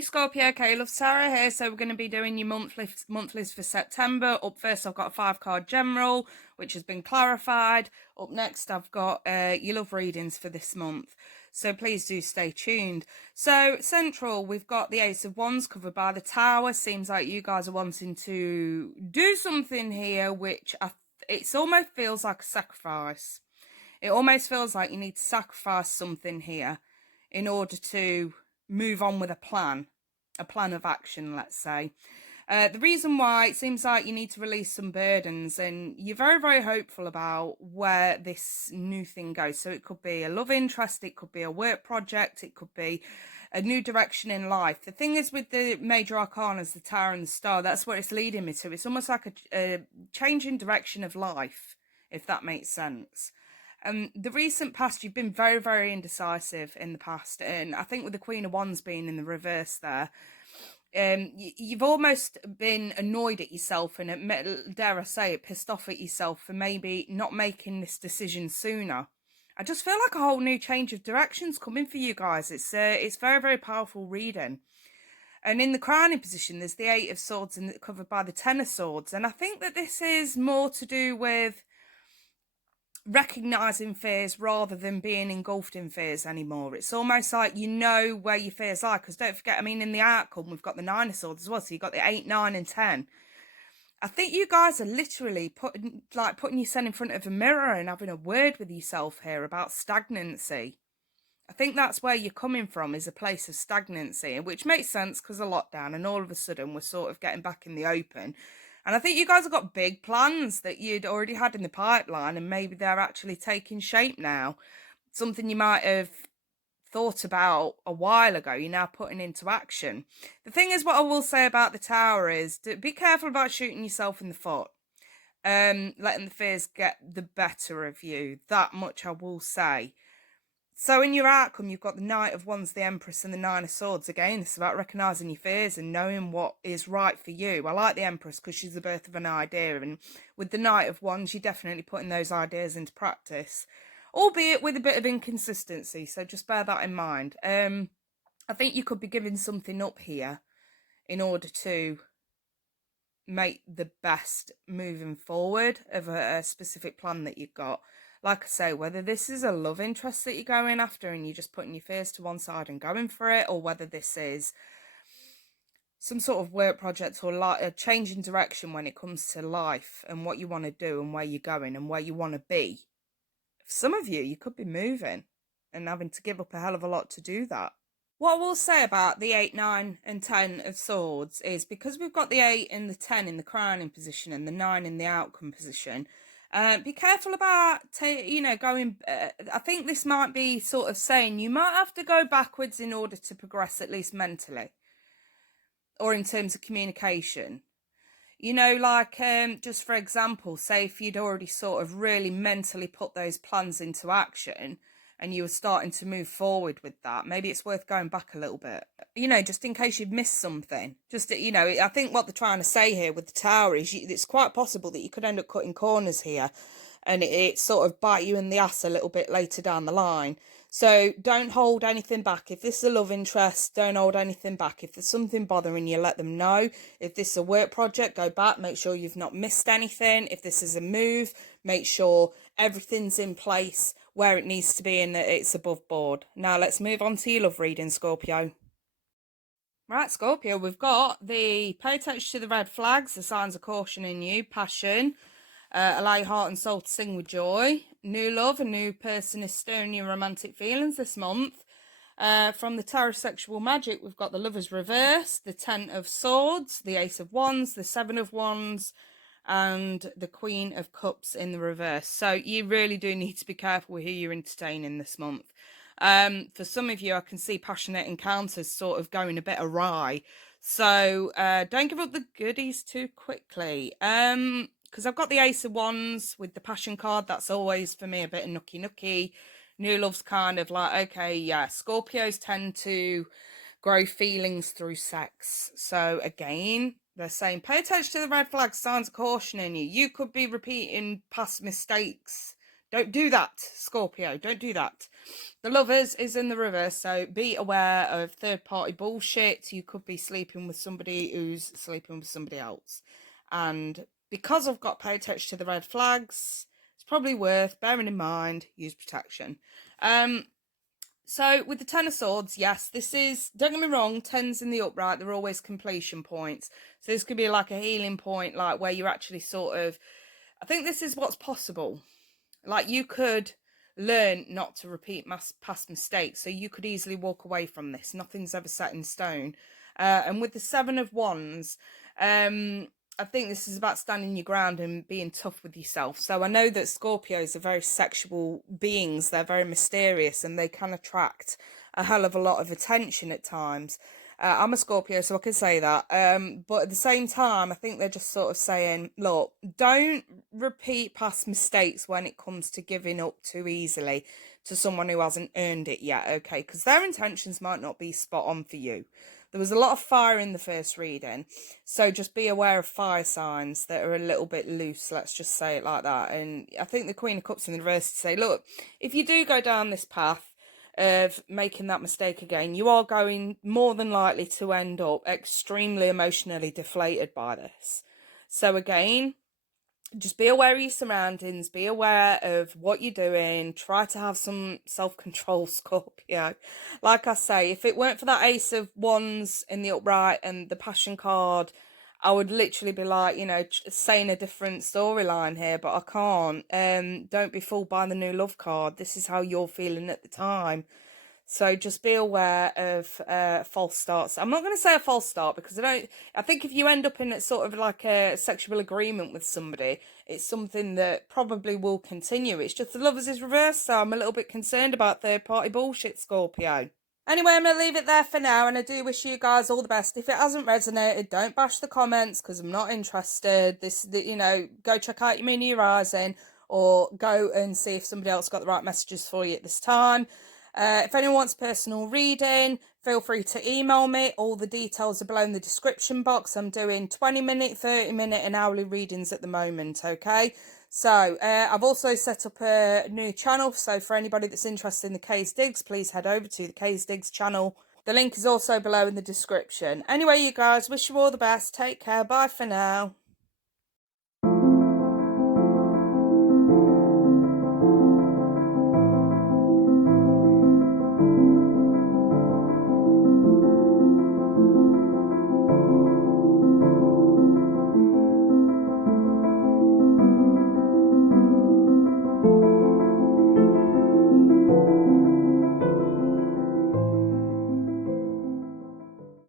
Hey Scorpio, Caleb, Sarah here. So we're going to be doing your monthlies for September. Up first, I've got a 5-card general, which has been clarified. Up next, I've got your love readings for this month. So please do stay tuned. So central, we've got the Ace of Wands covered by the Tower. Seems like you guys are wanting to do something here, which it almost feels like a sacrifice. It almost feels like you need to sacrifice something here in order to move on with a plan of action, let's say. The reason why it seems like you need to release some burdens, and you're very, very hopeful about where this new thing goes. So it could be a love interest, it could be a work project, it could be a new direction in life. The thing is with the major arcanas, the Tower and the Star, that's what it's leading me to. It's almost like a change in direction of life, if that makes sense. The recent past, you've been very, very indecisive in the past, and I think with the Queen of Wands being in the reverse there, you've almost been annoyed at yourself and, dare I say it, pissed off at yourself for maybe not making this decision sooner. I just feel like a whole new change of direction's coming for you guys. It's very, very powerful reading. And in the crowning position, there's the Eight of Swords and covered by the Ten of Swords, and I think that this is more to do with recognizing fears rather than being engulfed in fears anymore. It's almost like you know where your fears are, because don't forget, I mean, in the outcome we've got the Nine of Swords as well, so you've got the 8, 9 and 10. I think you guys are literally putting yourself in front of a mirror and having a word with yourself here about stagnancy. I think that's where you're coming from, is a place of stagnancy, which makes sense because of lockdown, and all of a sudden we're sort of getting back in the open. And I think you guys have got big plans that you'd already had in the pipeline, and maybe they're actually taking shape now. Something you might have thought about a while ago, you're now putting into action. The thing is, what I will say about the Tower is to be careful about shooting yourself in the foot. Letting the fears get the better of you. That much I will say. So in your outcome, you've got the Knight of Wands, the Empress, and the Nine of Swords. Again, it's about recognising your fears and knowing what is right for you. I like the Empress because she's the birth of an idea. And with the Knight of Wands, you're definitely putting those ideas into practice, albeit with a bit of inconsistency. So just bear that in mind. I think you could be giving something up here in order to make the best moving forward of a specific plan that you've got. Like I say, whether this is a love interest that you're going after and you're just putting your fears to one side and going for it, or whether this is some sort of work project or a change in direction when it comes to life and what you want to do and where you're going and where you want to be. For some of you, you could be moving and having to give up a hell of a lot to do that. What I will say about the 8, 9 and 10 of Swords is, because we've got the 8 and the 10 in the crowning position and the 9 in the outcome position, be careful about, going. I think this might be sort of saying you might have to go backwards in order to progress, at least mentally, or in terms of communication. Just for example, say if you'd already sort of really mentally put those plans into action and you were starting to move forward with that, maybe it's worth going back a little bit, just in case you've missed something. I think what they're trying to say here with the Tower is it's quite possible that you could end up cutting corners here and it sort of bite you in the ass a little bit later down the line. So don't hold anything back. If this is a love interest, don't hold anything back. If there's something bothering you, let them know. If this is a work project, go back, make sure you've not missed anything. If this is a move, make sure everything's in place where it needs to be and that it's above board. Now let's move on to your love reading, Scorpio. Right, Scorpio, we've got the pay attention to the red flags, the signs of caution in you, passion, allow your heart and soul to sing with joy, new love, a new person is stirring your romantic feelings this month. From the Tarot Sexual Magic, we've got the Lover's Reverse, the 10 of Swords, the Ace of Wands, the 7 of Wands, and the Queen of Cups in the reverse. So you really do need to be careful with who you're entertaining this month. For some of you, I can see passionate encounters sort of going a bit awry. So don't give up the goodies too quickly. Because I've got the Ace of Wands with the Passion card. That's always, for me, a bit of nookie. New love's kind of like, okay, yeah, Scorpios tend to grow feelings through sex. So again, they're saying, pay attention to the red flags, signs of caution in you. You could be repeating past mistakes Don't do that, Scorpio. Don't do that. The Lovers is in the reverse, so be aware of third-party bullshit. You could be sleeping with somebody who's sleeping with somebody else. And because I've got pay attention to the red flags, it's probably worth bearing in mind, use protection. So with the Ten of Swords, yes, this is, don't get me wrong, tens in the upright, they're always completion points. So this could be like a healing point, like where you're actually sort of, I think this is what's possible. Like you could learn not to repeat past mistakes. So you could easily walk away from this. Nothing's ever set in stone. And with the Seven of Wands, I think this is about standing your ground and being tough with yourself. So I know that Scorpios are very sexual beings. They're very mysterious and they can attract a hell of a lot of attention at times. I'm a Scorpio, so I can say that. But at the same time, I think they're just sort of saying, look, don't repeat past mistakes when it comes to giving up too easily to someone who hasn't earned it yet, okay? Because their intentions might not be spot on for you. There was a lot of fire in the first reading, so just be aware of fire signs that are a little bit loose, let's just say it like that. And I think the Queen of Cups in the reverse to say, look, if you do go down this path of making that mistake again, you are going more than likely to end up extremely emotionally deflated by this. So again, just be aware of your surroundings, be aware of what you're doing, try to have some self-control, Scorpio. Like I say, if it weren't for that Ace of Wands in the upright and the Passion card, I would literally be like, you know, saying a different storyline here, but I can't. Don't be fooled by the new love card. This is how you're feeling at the time. So just be aware of false starts. I'm not going to say a false start because I think if you end up in sort of like a sexual agreement with somebody, it's something that probably will continue. It's just the Lovers is reversed, so I'm a little bit concerned about third party bullshit, Scorpio. Anyway, I'm going to leave it there for now, and I do wish you guys all the best. If it hasn't resonated, don't bash the comments because I'm not interested. You know, go check out your Mini Rising or go and see if somebody else got the right messages for you at this time. If anyone wants personal reading, feel free to email me. All the details are below in the description box. I'm doing 20-minute, 30-minute and hourly readings at the moment, okay? So, I've also set up a new channel. So, for anybody that's interested in the Kay's Digs, please head over to the Kay's Digs channel. The link is also below in the description. Anyway, you guys, wish you all the best. Take care. Bye for now.